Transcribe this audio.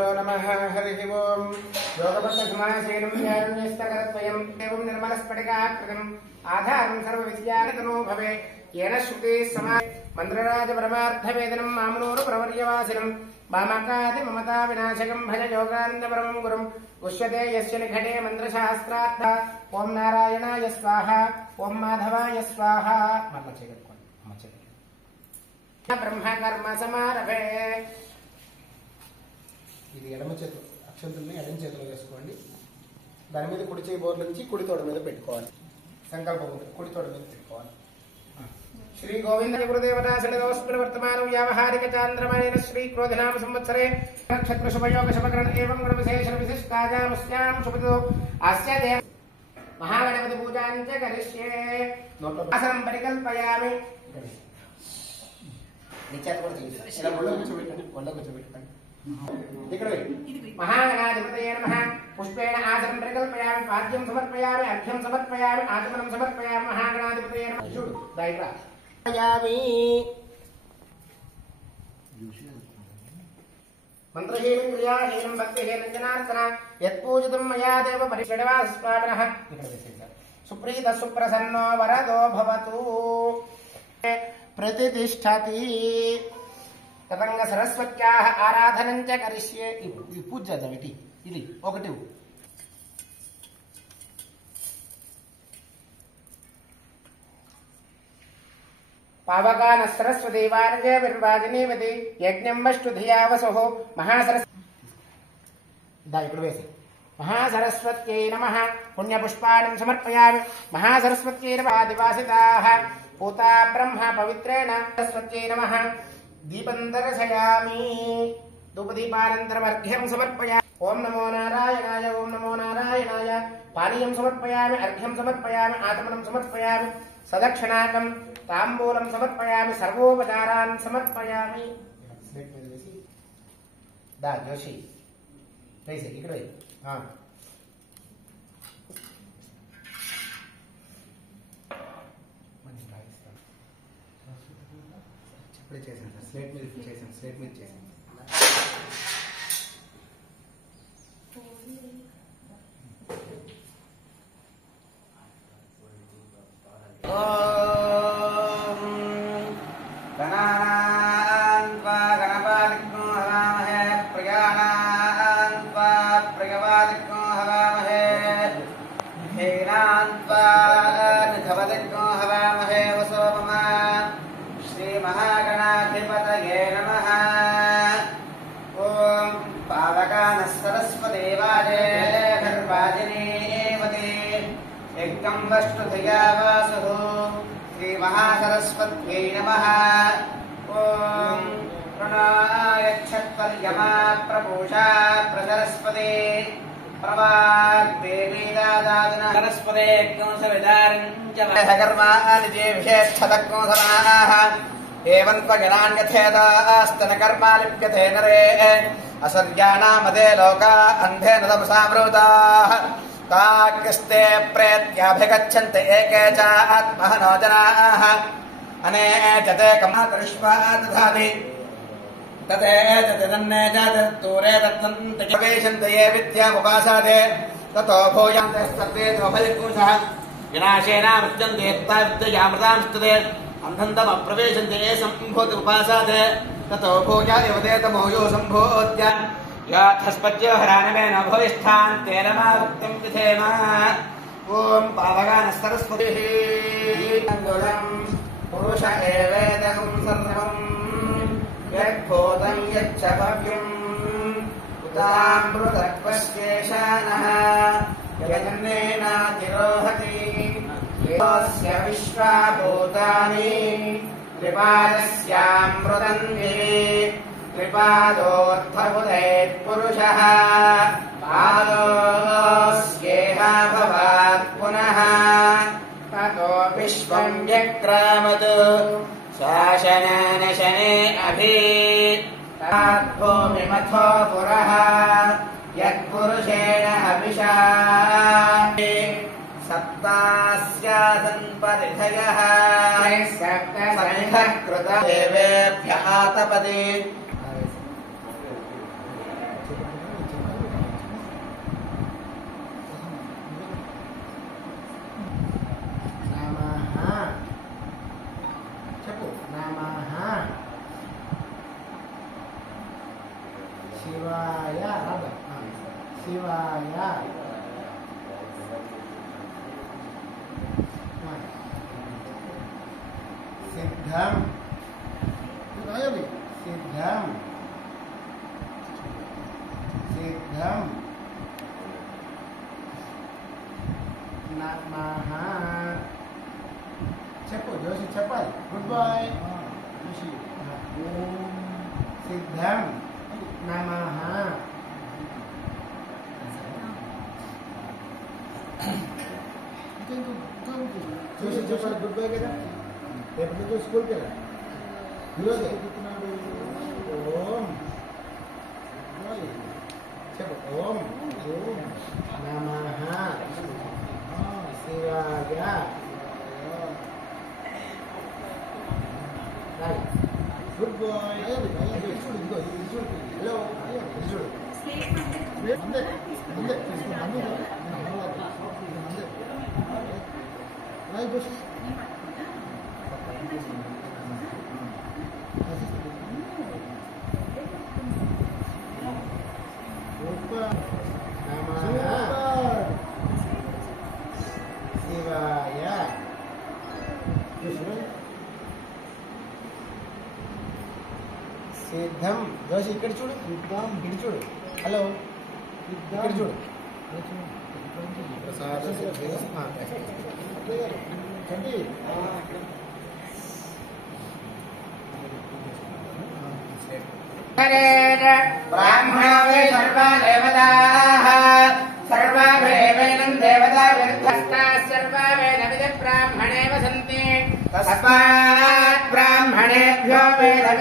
नमः हरिः ओम् योगपद्धसमासेनं ज्ञाननिष्ठकरत्वयं एवं निर्मलस्फटिकाकृतिम् आधारं सर्वविद्यानतनो भवे येन श्रुतिः समा मन्त्रराजपरमार्थवेदनं मामनोरुप्रवर्यवासिनं वामकादि ममता विनाशकं भज योगानन्दपरमं गुरुं उच्यते यस्य निकटे मन्त्रशास्त्रार्थ ओं नारायणाय स्वाहा ओं माधवाय स्वाहा ब्रह्म कर्म समारभे ఇది ఎడమ చేతి అక్షంతుల్ని ఎడమ చేతిలో వేసుకోండి. దాని మీద కుడి చేయి బోర్ల నుంచి కుడి తోడ మీద పెట్టుకోవాలి. సంకల్పం కుడి తోడ మీద పెట్టుకోవాలి. శ్రీ గోవింద గురుదేవతాశనదోస్మిన్ వర్తమానం వ్యావహారిక చాంద్రమాయన శ్రీ క్రోధనామ సంవత్సరే నక్షత్ర శుభయోగ శుభకరణ ఏవం గుణ విశేషణ విశిష్టాజామస్యాం శుభతో అస్య దేవ మహాగణపతి పూజాం చ కరిష్యే. ఆసనం పరికల్పయామి. నిచేత కూడా చేయండి. ఇలా ఒళ్ళో కూర్చోబెట్టండి. ఇక్కడ महागणाधिपतये नमः. पुष्पेण आसनं परिकल्पयामि, पाद्यं समर्पयामि, अर्घ्यं समर्पयामि, आचमनं समर्पयामि. महागणाधिपतये नमः. शुभ दायित्वा यामि. मंत्रहीनं क्रियाहीनं भक्तिहीनं जनार्दन यत्पूजितं मया देव परिषडवास्वामिनः. सुप्रीतः सुप्रसन्नो वरदो भवतु. प्रतिष्ठति తదంగ సరస్వత్యాః ఆరాధనం చ కరిష్యే. ఈ పూజ చేద్దాం. ఇది ఒకటి. పావకాన సరస్వతి వారజే విర్వాజినీవతి యజ్ఞం వష్టు ధియావసోః ఇప్పుడు వేసి మహాసరస్వత్యై నమః. పుణ్యపుష్పాణం సమర్పయామి. మహాసరస్వత్యై నమః. ఆదివాసితాః పూతా బ్రహ్మ పవిత్రేణ సరస్వత్యై నమః. दीपं दर्शयामि. धूपदीपानन्तरमर्घ्यं समर्पयामि. ओं नमो नारायणाय, ओं नमो नारायणाय. पानीयं समर्पयामि, अर्घ्यं समर्पयामि, आचमनं समर्पयामि, सदक्षिणाकं ताम्बूलं समर्पयामि, सर्वोपचारान् समर्पयामि. दा जोशी वैसे इकडे हां చేసాను. స్లేట్ మీద చేసాను. స్లేట్ మీద చేసాను. महागणाधिपतये नमः. ओं पावकानः सरस्वतीवाजे निर्वाजिनीवति यज्ञं वष्टु धियावसुः श्रीमहासरस्वत्यै नमः. ओं प्रणयच्छत्वर्यमा प्रपूषा प्रसरस्वती प्रवाग्देवी दादादिना सरस्वते यज्ञं सविदारं च कर्माणि जे विशेषतज्ञो समाः. एवं त्वजनान्यथेदास्तन कर्मा लिप्यते नरे असर्याणामदे लोका अन्धेन तमसावृताः ताक्यस्ते प्रेत्याभिगच्छन्ति एके च आत्महनो जनाः. अनेचते कमातरिष्वा दधाति ततेजति तन्ने जातूरे तत्तन्ति प्रवेशन्ति ये विद्यामुपासादे ततो भूयान्तस्तद्वेदोभयकुंसः विनाशेनामृत्यन्ते यत्ता विद्ययामृतांस्तुते अंधंदम प्रवेशन्ते ये संभूत उपासाते ततो भूया देवदेतमोयो संभूत्य याथस्पत्यो हरानमेन भविष्ठान् तेरमावृत्तिं विधेम. ओं पावकानः सरस्वतीः अंगुलं पुरुष एवेदं सर्वं यद्भूतं यच्च भव्यम् उतामृतत्वस्येषानः यजन्नेनातिरोहति. यस्य विश्वाभूतानि त्रिपादस्यामृतन्ते त्रिपादोऽर्थबुधेत् पुरुषः पादोऽस्येह भवात् पुनः ततो विश्वं व्यक्रामत् शासनेन शने अभि भूमिमथो पुरः यत्पुरुषेण अभिषा सप्तास्यासन् परिधयः सप्तसन्धः कृत देवेभ्यः तपति శివాయ శివాయ సిద్ధం సిద్ధం సిద్ధం నమః చెప్పు జోషి చెప్పాలి గుడ్ బాయ్ సిద్ధం నమః జోషి చెప్పాలి గుడ్ బాయ్ కదా రేపటి నుంచి స్కూల్కి వెళ్ళా ఈరోజే ఓం చెప్పు ఓం నమః శివాయ గుడ్ బాయ్ చూడు హలో చూడు శివాయ సిద్ధం జోషి ఇక్కడ చూడు ఇక్కడ చూడు హలో ఇక్కడ చూడు బ్రాహ్మణో వై సర్వా దేవతాః సర్వా వేదైనం దేవతా విరుద్ధస్తాః సర్వా వేద విద బ్రాహ్మణే వసంతి తస్మాత్ బ్రాహ్మణేభ్యో వేద